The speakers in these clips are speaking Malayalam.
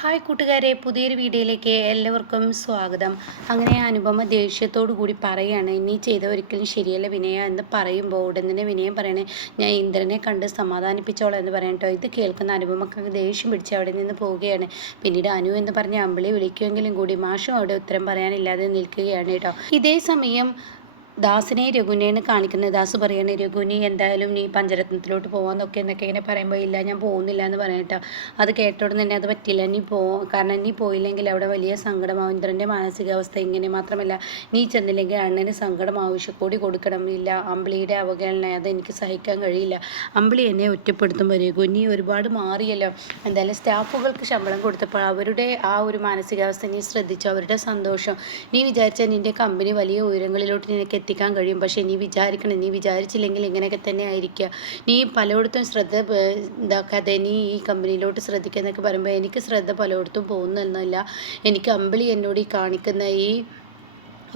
ഹായ് കൂട്ടുകാരെ, പുതിയൊരു വീഡിയോയിലേക്ക് എല്ലാവർക്കും സ്വാഗതം. അങ്ങനെ അനുപമ ദേഷ്യത്തോടു കൂടി പറയാണ്, നീ ചെയ്ത ഒരിക്കലും ശരിയല്ല വിനയ എന്ന് പറയുമ്പോൾ ഉടൻ തന്നെ വിനയം പറയണേ, ഞാൻ ഇന്ദ്രനെ കണ്ട് സമാധാനിപ്പിച്ചോളാം എന്ന് പറയട്ടോ. ഇത് കേൾക്കുന്ന അനുപമക്ക് ദേഷ്യം പിടിച്ച് അവിടെ നിന്ന് പോവുകയാണ്. പിന്നീട് അനു എന്ന് പറഞ്ഞ അമ്പിളി വിളിക്കുമെങ്കിലും കൂടി മാഷും അവിടെ ഉത്തരം പറയാനില്ലാതെ നിൽക്കുകയാണ് കേട്ടോ. ഇതേ സമയം ദാസിനെ രഘുവിനെയാണ് കാണിക്കുന്നത്. ദാസ് പറയാണ്, രഘുവിനി എന്തായാലും നീ പഞ്ചരത്നത്തിലോട്ട് പോകാമെന്നൊക്കെ എന്നൊക്കെ ഇങ്ങനെ പറയുമ്പോൾ ഇല്ല ഞാൻ പോകുന്നില്ല എന്ന് പറയട്ടോ. അത് കേട്ടോടെ തന്നെ അത് പറ്റില്ല, കാരണം നീ പോയില്ലെങ്കിൽ അവിടെ വലിയ സങ്കടമാവും. ഇന്ദ്രൻ്റെ മാനസികാവസ്ഥ ഇങ്ങനെ മാത്രമല്ല, നീ ചെന്നില്ലെങ്കിൽ അണ്ണന് സങ്കടമാവും, വിഷക്കൂടി കൊടുക്കണം. ഇല്ല, അമ്പിളിയുടെ അവഗണന അതെനിക്ക് സഹിക്കാൻ കഴിയില്ല. അമ്പിളി എന്നെ ഒറ്റപ്പെടുത്തുമ്പോൾ രഘുവിനി ഒരുപാട് മാറിയല്ലോ. എന്തായാലും സ്റ്റാഫുകൾക്ക് ശമ്പളം കൊടുത്തപ്പോൾ അവരുടെ ആ ഒരു മാനസികാവസ്ഥ നീ ശ്രദ്ധിച്ചു, അവരുടെ സന്തോഷം. നീ വിചാരിച്ചാൽ നിൻ്റെ കമ്പനി വലിയ ഉയരങ്ങളിലോട്ട് നിനക്ക് എത്തിക്കാൻ കഴിയും. പക്ഷേ നീ വിചാരിക്കണം, നീ വിചാരിച്ചില്ലെങ്കിൽ ഇങ്ങനെയൊക്കെ തന്നെ ആയിരിക്കുക. നീ പലയിടത്തും ശ്രദ്ധ ഇതാക്കാതെ നീ ഈ കമ്പനിയിലോട്ട് ശ്രദ്ധിക്കുക എന്നൊക്കെ പറയുമ്പോൾ എനിക്ക് ശ്രദ്ധ പലയിടത്തും പോകുന്നൊന്നുമില്ല. എനിക്ക് അമ്പിളി എന്നോട് ഈ കാണിക്കുന്ന ഈ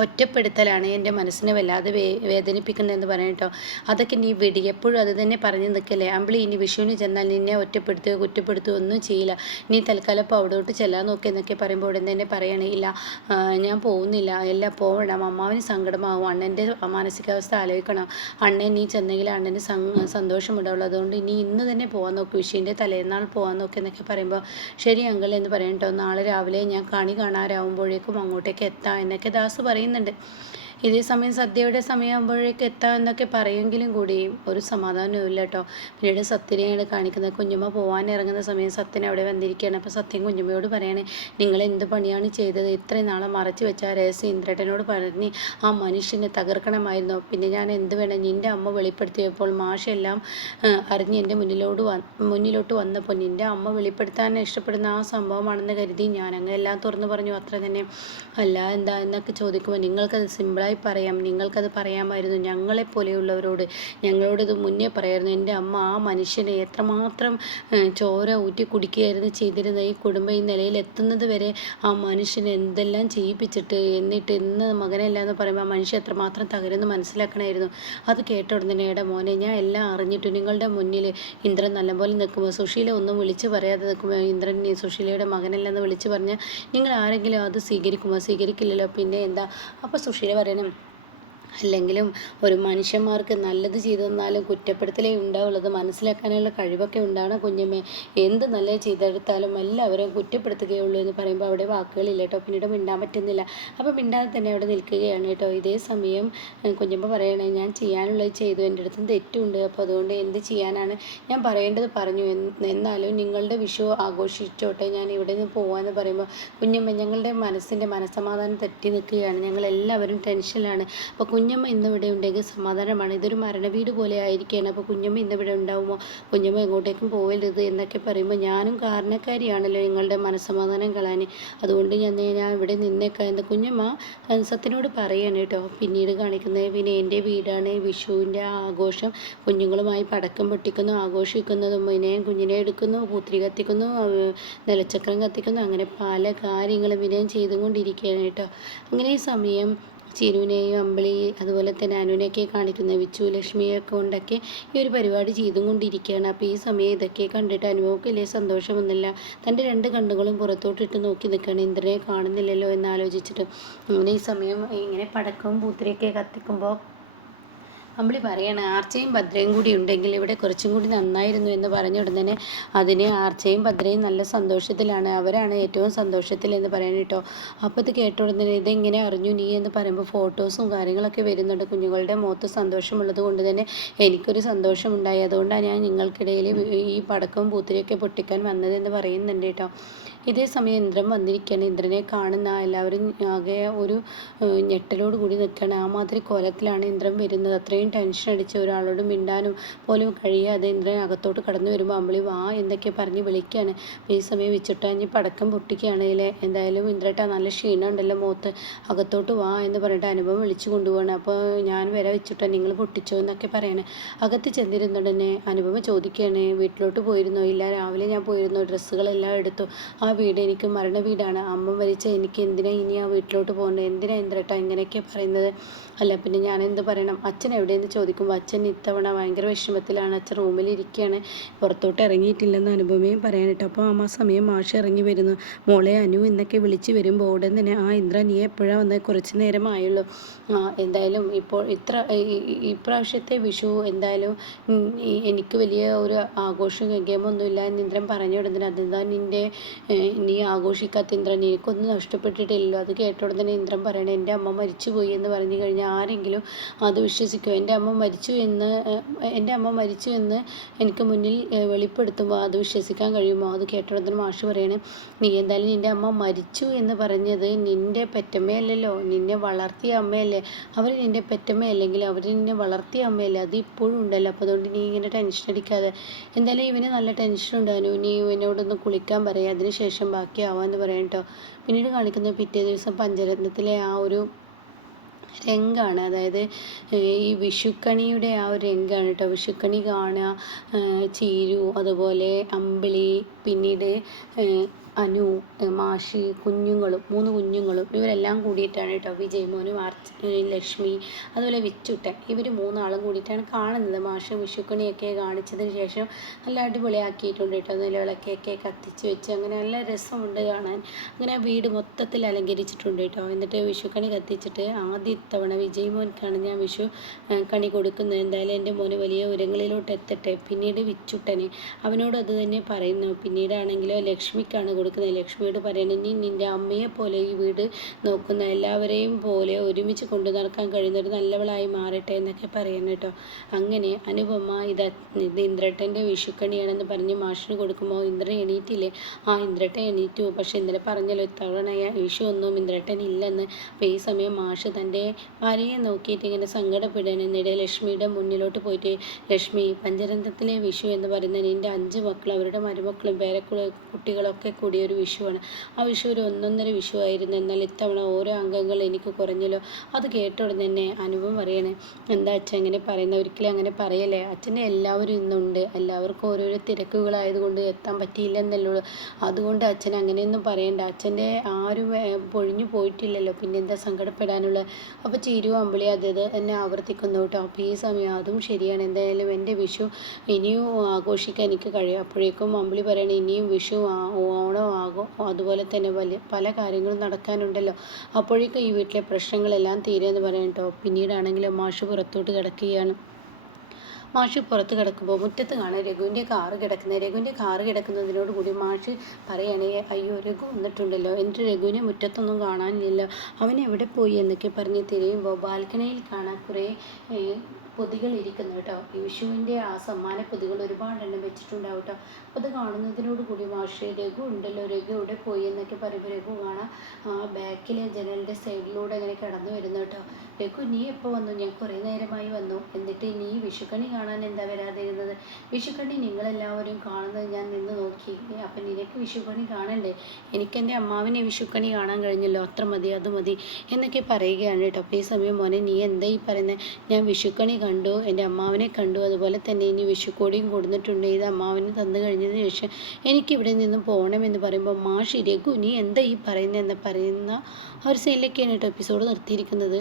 ഒറ്റപ്പെടുത്തലാണ് എൻ്റെ മനസ്സിനെ വല്ലാതെ വേദനിപ്പിക്കുന്നതെന്ന് പറയട്ടോ. അതൊക്കെ നീ വിടി, എപ്പോഴും അത് തന്നെ പറഞ്ഞു നിൽക്കല്ലേ. അമ്പിളി ഇനി വിഷുവിന് ചെന്നാൽ നിന്നെ ഒറ്റപ്പെടുത്തുകയോ കുറ്റപ്പെടുത്തുകയോ ഒന്നും ചെയ്യില്ല. നീ തൽക്കാലം ഇപ്പോൾ അവിടോട്ട് ചെല്ലാൻ നോക്കി എന്നൊക്കെ പറയുമ്പോൾ ഉടൻ തന്നെ പറയണേ, ഇല്ല ഞാൻ പോകുന്നില്ല, എല്ലാം പോകണം, അമ്മാവിന് സങ്കടമാവും, അണ്ണൻ്റെ മാനസികാവസ്ഥ ആലോചിക്കണം. അണ്ണൻ നീ ചെന്നെങ്കിൽ അണ്ണന് സന്തോഷമുണ്ടാവുള്ളൂ, അതുകൊണ്ട് ഇനി ഇന്ന് തന്നെ പോകാൻ നോക്കി, വിഷുവിൻ്റെ തലേന്നാൾ പോകാൻ നോക്കി എന്നൊക്കെ പറയുമ്പോൾ ശരി അങ്കിൾ എന്ന് പറയട്ടോ. നാളെ രാവിലെ ഞാൻ കണി കാണാറാവുമ്പോഴേക്കും അങ്ങോട്ടേക്ക് എത്താം എന്നൊക്കെ ദാസ് പറയുന്നുണ്ട്. ഇതേ സമയം സദ്യയുടെ സമയമാകുമ്പോഴേക്ക് എത്താം എന്നൊക്കെ പറയുമെങ്കിലും കൂടി ഒരു സമാധാനവും ഇല്ല കേട്ടോ. പിന്നീട് സത്യനെയാണ് കാണിക്കുന്നത്. കുഞ്ഞമ്മ പോകാൻ ഇറങ്ങുന്ന സമയം സത്യൻ അവിടെ വന്നിരിക്കുകയാണ്. അപ്പോൾ സത്യൻ കുഞ്ഞമ്മയോട് പറയാണ്, നിങ്ങൾ എന്ത് പണിയാണ് ചെയ്തത്? ഇത്രയും നാളെ മറച്ചു വെച്ച രഹസ്യം ഇന്ദ്രേട്ടനോട് പറഞ്ഞ് ആ മനുഷ്യനെ തകർക്കണമായിരുന്നു. പിന്നെ ഞാൻ എന്ത് വേണം, നിൻ്റെ അമ്മ വെളിപ്പെടുത്തിയപ്പോൾ മാഷെല്ലാം അറിഞ്ഞ് എൻ്റെ മുന്നിലോട്ട് വന്നപ്പോൾ നിൻ്റെ അമ്മ വെളിപ്പെടുത്താൻ ഇഷ്ടപ്പെടുന്ന ആ സംഭവമാണെന്ന് കരുതി ഞാൻ അങ്ങ് എല്ലാം തുറന്നു പറഞ്ഞു, അത്ര തന്നെ. അല്ല എന്താ എന്നൊക്കെ ചോദിക്കുമ്പോൾ നിങ്ങൾക്കത് സിമ്പിളായി പറയാം, നിങ്ങൾക്കത് പറയാമായിരുന്നു. ഞങ്ങളെപ്പോലെയുള്ളവരോട് ഞങ്ങളോടിത് മുന്നേ പറയായിരുന്നു. എൻ്റെ അമ്മ ആ മനുഷ്യനെ എത്രമാത്രം ചോര ഊറ്റി കുടിക്കുകയായിരുന്നു ചെയ്തിരുന്നത്. ഈ കുടുംബം ഈ നിലയിൽ എത്തുന്നത് വരെ ആ മനുഷ്യനെ എന്തെല്ലാം ചെയ്യിപ്പിച്ചിട്ട്, എന്നിട്ട് ഇന്ന് മകനല്ല എന്ന് പറയുമ്പോൾ ആ മനുഷ്യൻ എത്രമാത്രം തകരുന്നു മനസ്സിലാക്കണമായിരുന്നു. അത് കേട്ട ഉടനെ മോനെ ഞാൻ എല്ലാം അറിഞ്ഞിട്ടു നിങ്ങളുടെ മുന്നിൽ ഇന്ദ്രൻ നല്ലപോലെ നിൽക്കുമ്പോൾ സുശീല ഒന്നും വിളിച്ച് പറയാതെ നിൽക്കുമ്പോൾ ഇന്ദ്രൻ സുശീലയുടെ മകനല്ലെന്ന് വിളിച്ച് പറഞ്ഞാൽ നിങ്ങൾ ആരെങ്കിലും അത് സ്വീകരിക്കില്ലല്ലോ, പിന്നെ എന്താ? അപ്പോൾ സുശീല പറയണം, അല്ലെങ്കിലും ഒരു മനുഷ്യന്മാർക്ക് നല്ലത് ചെയ്തു തന്നാലും കുറ്റപ്പെടുത്തലേ ഉണ്ടാവുള്ളത്, മനസ്സിലാക്കാനുള്ള കഴിവൊക്കെ ഉണ്ടാണ് കുഞ്ഞമ്മേ. എന്ത് നല്ലത് ചെയ്തെടുത്താലും എല്ലാവരും കുറ്റപ്പെടുത്തുകയുള്ളൂ എന്ന് പറയുമ്പോൾ അവിടെ വാക്കുകളില്ല കേട്ടോ. പിന്നീട് മിണ്ടാൻ പറ്റുന്നില്ല. അപ്പോൾ മിണ്ടാതെ തന്നെ അവിടെ നിൽക്കുകയാണ് കേട്ടോ. ഇതേ സമയം കുഞ്ഞമ്മ പറയണേ, ഞാൻ ചെയ്യാനുള്ളത് ചെയ്തു, എൻ്റെ അടുത്തും തെറ്റുണ്ട്, അപ്പോൾ അതുകൊണ്ട് എന്ത് ചെയ്യാനാണ്, ഞാൻ പറയേണ്ടത് പറഞ്ഞു. എന്നാലും നിങ്ങളുടെ വിഷു ആഘോഷിച്ചോട്ടെ, ഞാൻ ഇവിടെ നിന്ന് പോകാമെന്ന് പറയുമ്പോൾ കുഞ്ഞമ്മ ഞങ്ങളുടെ മനസ്സമാധാനം തെറ്റി നിൽക്കുകയാണ്, ഞങ്ങളെല്ലാവരും ടെൻഷനിലാണ്. അപ്പോൾ കുഞ്ഞമ്മ ഇന്നിവിടെ ഉണ്ടെങ്കിൽ സമാധാനമാണ്, ഇതൊരു മരണവീട് പോലെ ആയിരിക്കുകയാണ്. അപ്പോൾ കുഞ്ഞമ്മ ഇന്നിവിടെ ഉണ്ടാവുമോ, കുഞ്ഞമ്മ എങ്ങോട്ടേക്കും പോകരുത് എന്നൊക്കെ പറയുമ്പോൾ ഞാനും കാരണക്കാരിയാണല്ലോ നിങ്ങളുടെ മനസ്സമാധാനം കളയാൻ, അതുകൊണ്ട് ഞാൻ ഇവിടെ നിന്നേക്കാം എന്ന് കുഞ്ഞമ്മ സത്യനോട് പറയാണ് കേട്ടോ. പിന്നീട് കാണിക്കുന്നത് വിനയൻ്റെ വീടാണ്. വിഷുവിൻ്റെ ആഘോഷം, കുഞ്ഞുങ്ങളുമായി പടക്കം പൊട്ടിക്കുന്നു, ആഘോഷിക്കുന്നതും വിനയൻ കുഞ്ഞിനെ എടുക്കുന്നു, പൂത്തിരി കത്തിക്കുന്നു, നിലച്ചക്രം കത്തിക്കുന്നു, അങ്ങനെ പല കാര്യങ്ങളും വിനയൻ ചെയ്തുകൊണ്ടിരിക്കുകയാണ് കേട്ടോ. അങ്ങനെ ഈ സമയം ചിരുവിനെയും അമ്പിളി അതുപോലെ തന്നെ അനുവിനെയൊക്കെ കാണിക്കുന്ന വിച്ചു ലക്ഷ്മിയൊക്കെ കൊണ്ടൊക്കെ ഈ ഒരു പരിപാടി ചെയ്തും കൊണ്ടിരിക്കുകയാണ്. അപ്പോൾ ഈ സമയം ഇതൊക്കെ കണ്ടിട്ട് അനുഭവക്ക് വലിയ സന്തോഷമൊന്നുമില്ല. തൻ്റെ രണ്ട് കണ്ണുകളും പുറത്തോട്ടിട്ട് നോക്കി നിൽക്കുകയാണ്, ഇന്ദ്രനെ കാണുന്നില്ലല്ലോ എന്നാലോചിച്ചിട്ട്. അങ്ങനെ ഈ സമയം ഇങ്ങനെ പടക്കവും പൂത്തിരിയൊക്കെ കത്തിക്കുമ്പോൾ അമ്പിളി പറയാണ്, ആർച്ചയും ഭദ്രയും കൂടി ഉണ്ടെങ്കിൽ ഇവിടെ കുറച്ചും കൂടി നന്നായിരുന്നു എന്ന് പറഞ്ഞ ഉടനെ അതിന് ആർച്ചയും ഭദ്രയും നല്ല സന്തോഷത്തിലാണ്, അവരാണ് ഏറ്റവും സന്തോഷത്തിൽ എന്ന് പറയാൻ കേട്ടോ. അപ്പോൾ ഇത് കേട്ട ഉടനെ ഇതെങ്ങനെ അറിഞ്ഞു നീ എന്ന് പറയുമ്പോൾ ഫോട്ടോസും കാര്യങ്ങളൊക്കെ വരുന്നുണ്ട്. കുഞ്ഞുങ്ങളുടെ മുഖത്ത് സന്തോഷമുള്ളത് കൊണ്ട് തന്നെ എനിക്കൊരു സന്തോഷമുണ്ടായി, അതുകൊണ്ടാണ് ഞാൻ നിങ്ങൾക്കിടയിൽ ഈ പടക്കവും പൂത്തിരിയൊക്കെ പൊട്ടിക്കാൻ വന്നതെന്ന് പറയുന്നുണ്ട് കേട്ടോ. ഇതേ സമയം ഇന്ദ്രൻ വന്നിരിക്കുകയാണ്. ഇന്ദ്രനെ കാണുന്ന എല്ലാവരും ആകെ ഒരു ഞെട്ടലോട് കൂടി നിൽക്കുകയാണ്. ആ മാതിരി കോലത്തിലാണ് ഇന്ദ്രൻ വരുന്നത്. അത്രയും ടെൻഷൻ അടിച്ച് ഒരാളോട് മിണ്ടാനും പോലും കഴിയാതെ ഇന്ദ്രൻ അകത്തോട്ട് കടന്നു വരുമ്പോൾ അമ്പിളി വാ എന്നൊക്കെ പറഞ്ഞ് വിളിക്കുകയാണ്. ഈ സമയം വെച്ചിട്ടാഞ്ഞ് പടക്കം പൊട്ടിക്കുകയാണെങ്കിൽ എന്തായാലും ഇന്ദ്രേട്ട നല്ല ക്ഷീണം ഉണ്ടല്ലോ മുഖത്ത്, അകത്തോട്ട് വാ എന്ന് പറഞ്ഞിട്ട് അനുഭവം വിളിച്ചു കൊണ്ടുപോകണം. അപ്പോൾ ഞാൻ വരെ വെച്ചിട്ടാ, നിങ്ങൾ പൊട്ടിച്ചോ എന്നൊക്കെ പറയണേ. അകത്ത് ചെന്നിരുന്നുടനെ അനുഭവം ചോദിക്കുകയാണ്, വീട്ടിലോട്ട് പോയിരുന്നോ? ഇല്ല, രാവിലെ ഞാൻ പോയിരുന്നു, ഡ്രസ്സുകളെല്ലാം എടുത്തു. ആ വീട് എനിക്ക് മരണ വീടാണ്, അമ്മ മരിച്ച എനിക്ക് എന്തിനാ ഇനി ആ വീട്ടിലോട്ട് പോകേണ്ടത്, എന്തിനാ ഇന്ദ്രേട്ട ഇങ്ങനെയൊക്കെ പറയുന്നത്? അല്ല പിന്നെ ഞാൻ എന്ത് പറയണം, അച്ഛൻ എവിടെ എന്ന് ചോദിക്കുമ്പോൾ അച്ഛൻ ഇത്തവണ ഭയങ്കര വിഷമത്തിലാണ്. അച്ഛൻ റൂമിലിരിക്കുകയാണ്, പുറത്തോട്ട് ഇറങ്ങിയിട്ടില്ലെന്ന് അനുപമയും പറയാനിട്ട്. അപ്പോൾ ആ സമയം മാഷ് ഇറങ്ങി വരുന്നു. മോളെ അനു എന്നൊക്കെ വിളിച്ച് വരുമ്പോൾ ഉടൻ തന്നെ ഇന്ദ്ര നീ എപ്പോഴാണ് വന്നത്? കുറച്ച് നേരമായുള്ളൂ. എന്തായാലും ഇപ്പോൾ ഇപ്രാവശ്യത്തെ വിഷു എന്തായാലും എനിക്ക് വലിയ ഒരു ആഘോഷം ഗെയിമൊന്നുമില്ല എന്ന് ഇന്ദ്രൻ പറഞ്ഞു വിടുന്നതിന്. അതെന്താ നീ ആഘോഷിക്കാത്ത ഇന്ദ്രൻ? എനിക്കൊന്നും നഷ്ടപ്പെട്ടിട്ടില്ലല്ലോ. അത് കേട്ട ഉടനെ ഇന്ദ്രൻ പറയണേ എൻ്റെ അമ്മ മരിച്ചുപോയി എന്ന് പറഞ്ഞു കഴിഞ്ഞാൽ ആരെങ്കിലും അത് വിശ്വസിക്കുമോ? എൻ്റെ അമ്മ മരിച്ചു എന്ന് എനിക്ക് മുന്നിൽ വെളിപ്പെടുത്തുമ്പോൾ അത് വിശ്വസിക്കാൻ കഴിയുമോ? അത് കേട്ട ഉടനെ മാഷ് പറയണേ നീ എന്തായാലും നിൻ്റെ അമ്മ മരിച്ചു എന്ന് പറഞ്ഞത് നിൻ്റെ പെറ്റമ്മയല്ലല്ലോ, നിന്നെ വളർത്തിയ അമ്മയല്ലേ. അവർ നിൻ്റെ പെറ്റമ്മ അല്ലെങ്കിൽ അവർ നിന്നെ വളർത്തിയ അമ്മയല്ലേ. അത് ഇപ്പോഴും ഉണ്ടല്ലോ. അപ്പോൾ അതുകൊണ്ട് നീ ഇങ്ങനെ ടെൻഷൻ അടിക്കാതെ. എന്തായാലും ഇവന് നല്ല ടെൻഷൻ ഉണ്ടായിരുന്നു. നീ ഇവനോടൊന്ന് കുളിക്കാൻ പറയാം, അതിനുശേഷം ബാക്കിയാവാമെന്ന് പറയാം കേട്ടോ. പിന്നീട് കാണിക്കുന്നത് പിറ്റേ ദിവസം പഞ്ചരത്നത്തിലെ ആ ഒരു രംഗാണ്. അതായത് ഈ വിഷുക്കണിയുടെ ആ ഒരു രംഗാണ് കേട്ടോ. വിഷുക്കണി കാണുക, ചീരു, അതുപോലെ അമ്പിളി, പിന്നീട് അനു, മാഷി, കുഞ്ഞുങ്ങളും 3 കുഞ്ഞുങ്ങളും ഇവരെല്ലാം കൂടിയിട്ടാണ് കേട്ടോ. വിജയ്മോനും ലക്ഷ്മി അതുപോലെ വിച്ചുട്ടൻ ഇവർ 3 ആളും കൂടിയിട്ടാണ് കാണുന്നത്. മാഷ് വിഷുക്കണിയൊക്കെ കാണിച്ചതിന് ശേഷം നല്ല അടിപൊളിയാക്കിയിട്ടുണ്ട് കേട്ടോ. നിലവിളക്കൊക്കെ കത്തിച്ച് വെച്ച് അങ്ങനെ നല്ല രസമുണ്ട് കാണാൻ. അങ്ങനെ വീട് മൊത്തത്തിൽ അലങ്കരിച്ചിട്ടുണ്ട് കേട്ടോ. എന്നിട്ട് വിഷുക്കണി കത്തിച്ചിട്ട് ആദ്യ തവണ വിജയ്മോൻക്കാണ് ഞാൻ വിഷു കണി കൊടുക്കുന്നത്. എന്തായാലും എൻ്റെ മോന് വലിയ ഉയരങ്ങളിലോട്ട് എത്തട്ടെ. പിന്നീട് വിച്ചുട്ടന് അവനോട് അത് തന്നെ പറയുന്നു. പിന്നീടാണെങ്കിലോ ലക്ഷ്മിക്കാണ് കൊടുക്കുന്നത്. ലക്ഷ്മിയോട് പറയണേ നീ നിൻ്റെ അമ്മയെ പോലെ ഈ വീട് നോക്കുന്ന എല്ലാവരെയും പോലെ ഒരുമിച്ച് കൊണ്ടു നടക്കാൻ കഴിയുന്ന ഒരു നല്ലവളായി മാറട്ടെ എന്നൊക്കെ പറയുന്നു കേട്ടോ. അങ്ങനെ അനുപമ ഇത് ഇന്ദ്രട്ടൻ്റെ വിഷുക്കണിയാണെന്ന് പറഞ്ഞ് മാഷിന് കൊടുക്കുമ്പോൾ ഇന്ദ്രൻ എണീറ്റില്ലേ? ഇന്ദ്രട്ടൻ എണീറ്റു. പക്ഷെ ഇന്നലെ പറഞ്ഞല്ലോ ഇത്തവണ വിഷു ഒന്നും ഇന്ദ്രട്ടൻ ഇല്ലെന്ന്. അപ്പോൾ ഈ സമയം മാഷ് തൻ്റെ ഭാര്യയെ നോക്കിയിട്ട് ഇങ്ങനെ സങ്കടപ്പെടാനെന്നിടെ ലക്ഷ്മിയുടെ മുന്നിലോട്ട് പോയിട്ട് ലക്ഷ്മി പഞ്ചരത്നത്തിലെ വിഷു എന്ന് പറയുന്നത് നിൻ്റെ 5 മക്കൾ അവരുടെ മരുമക്കളും കുട്ടികളൊക്കെ കൂടിയ ഒരു വിഷുവാണ്. ആ വിഷു ഒരു ഒന്നൊന്നര വിഷു ആയിരുന്നു. എന്നാൽ ഇത്തവണ ഓരോ അംഗങ്ങൾ എനിക്ക് കുറഞ്ഞല്ലോ. അത് കേട്ട ഉടനെ തന്നെ അനുഭവം പറയണേ എന്താ അച്ഛൻ ഇങ്ങനെ പറയുന്നത്? ഒരിക്കലും അങ്ങനെ പറയല്ലേ. അച്ഛൻ്റെ എല്ലാവരും ഇന്നുണ്ട്, എല്ലാവർക്കും ഓരോരോ തിരക്കുകളായതുകൊണ്ട് എത്താൻ പറ്റിയില്ലെന്നല്ലോ. അതുകൊണ്ട് അച്ഛൻ അങ്ങനെയൊന്നും പറയണ്ട. അച്ഛൻ്റെ ആരും പൊഴിഞ്ഞു പോയിട്ടില്ലല്ലോ, പിന്നെന്താ സങ്കടപ്പെടാനുള്ളത്? അപ്പോൾ ചീരു അമ്പിളി അത് എന്നെ ആവർത്തിക്കുന്നു കേട്ടോ. അപ്പോൾ ഈ സമയം അതും ശരിയാണ്. എന്തായാലും എൻ്റെ വിഷു ഇനിയും ആഘോഷിക്കാൻ എനിക്ക് കഴിയും. അപ്പോഴേക്കും അമ്പിളി പറയണേ ഇനിയും വിഷു ഓണം ആകും, അതുപോലെ തന്നെ പല കാര്യങ്ങളും നടക്കാനുണ്ടല്ലോ. അപ്പോഴേക്കും ഈ വീട്ടിലെ പ്രശ്നങ്ങളെല്ലാം തീരെയെന്ന് പറയാം കേട്ടോ. പിന്നീടാണെങ്കിലും മാഷ് പുറത്തോട്ട് കിടക്കുകയാണ്. മാഷ് പുറത്ത് കിടക്കുമ്പോൾ മുറ്റത്ത് കാണാൻ രഘുവിൻ്റെ കാറ് കിടക്കുന്നത്. രഘുവിൻ്റെ കാറ് കിടക്കുന്നതിനോട് കൂടി മാഷ് പറയുകയാണേ അയ്യോ രഘു വന്നിട്ടുണ്ടല്ലോ, എന്നിട്ട് രഘുവിനെ മുറ്റത്തൊന്നും കാണാനില്ലല്ലോ, അവൻ എവിടെ പോയി എന്നൊക്കെ പറഞ്ഞ് തിരയുമ്പോൾ ബാൽക്കണിയിൽ കാണാൻ കുറേ പൊതികൾ ഇരിക്കുന്നു കേട്ടോ. ഈ വിഷുവിൻ്റെ ആ സമ്മാന പൊതികൾ ഒരുപാടെണ്ണം വെച്ചിട്ടുണ്ടാവും കേട്ടോ. അപ്പോൾ അത് കാണുന്നതിനോട് കൂടി മാഷ് രഘു ഉണ്ടല്ലോ, രഘു എവിടെ പോയി എന്നൊക്കെ പറയുമ്പോൾ രഘു കാണാം ബാക്കിലെ ജനലിൻ്റെ സൈഡിലൂടെ അങ്ങനെ കിടന്നു വരുന്നു കേട്ടോ. രഘു നീ എപ്പോൾ വന്നു? ഞാൻ കുറേ നേരമായി വന്നു. എന്നിട്ട് നീ വിഷുക്കണി കാണാൻ എന്താ വരാതിരുന്നത്? വിഷുക്കണി നിങ്ങളെല്ലാവരും കാണുന്നത് ഞാൻ നിന്ന് നോക്കി. അപ്പം നിനക്ക് വിഷുക്കണി കാണണ്ടേ? എനിക്കെൻ്റെ അമ്മാവിനെ വിഷുക്കണി കാണാൻ കഴിഞ്ഞല്ലോ, അത്ര മതി, അത് മതി എന്നൊക്കെ പറയുകയാണ് കേട്ടോ. അപ്പോൾ ഈ സമയം മോനെ നീ എന്താ ഈ പറയുന്നത്? ഞാൻ വിഷുക്കണി കണ്ടു, എൻ്റെ അമ്മാവനെ കണ്ടു, അതുപോലെ തന്നെ ഇനി വിഷുക്കോടിയും കൊടുത്തിട്ടുണ്ട്. ഇത് അമ്മാവന് തന്നു കഴിഞ്ഞതിന് ശേഷം എനിക്കിവിടെ നിന്ന് പോകണമെന്ന് പറയുമ്പോൾ മാഷി രഘു നീ എന്താ ഈ പറയുന്നത് എന്ന് പറയുന്ന ഒരു സീനിലേക്കാണ് കേട്ടോ എപ്പിസോഡ് നിർത്തിയിരിക്കുന്നത്.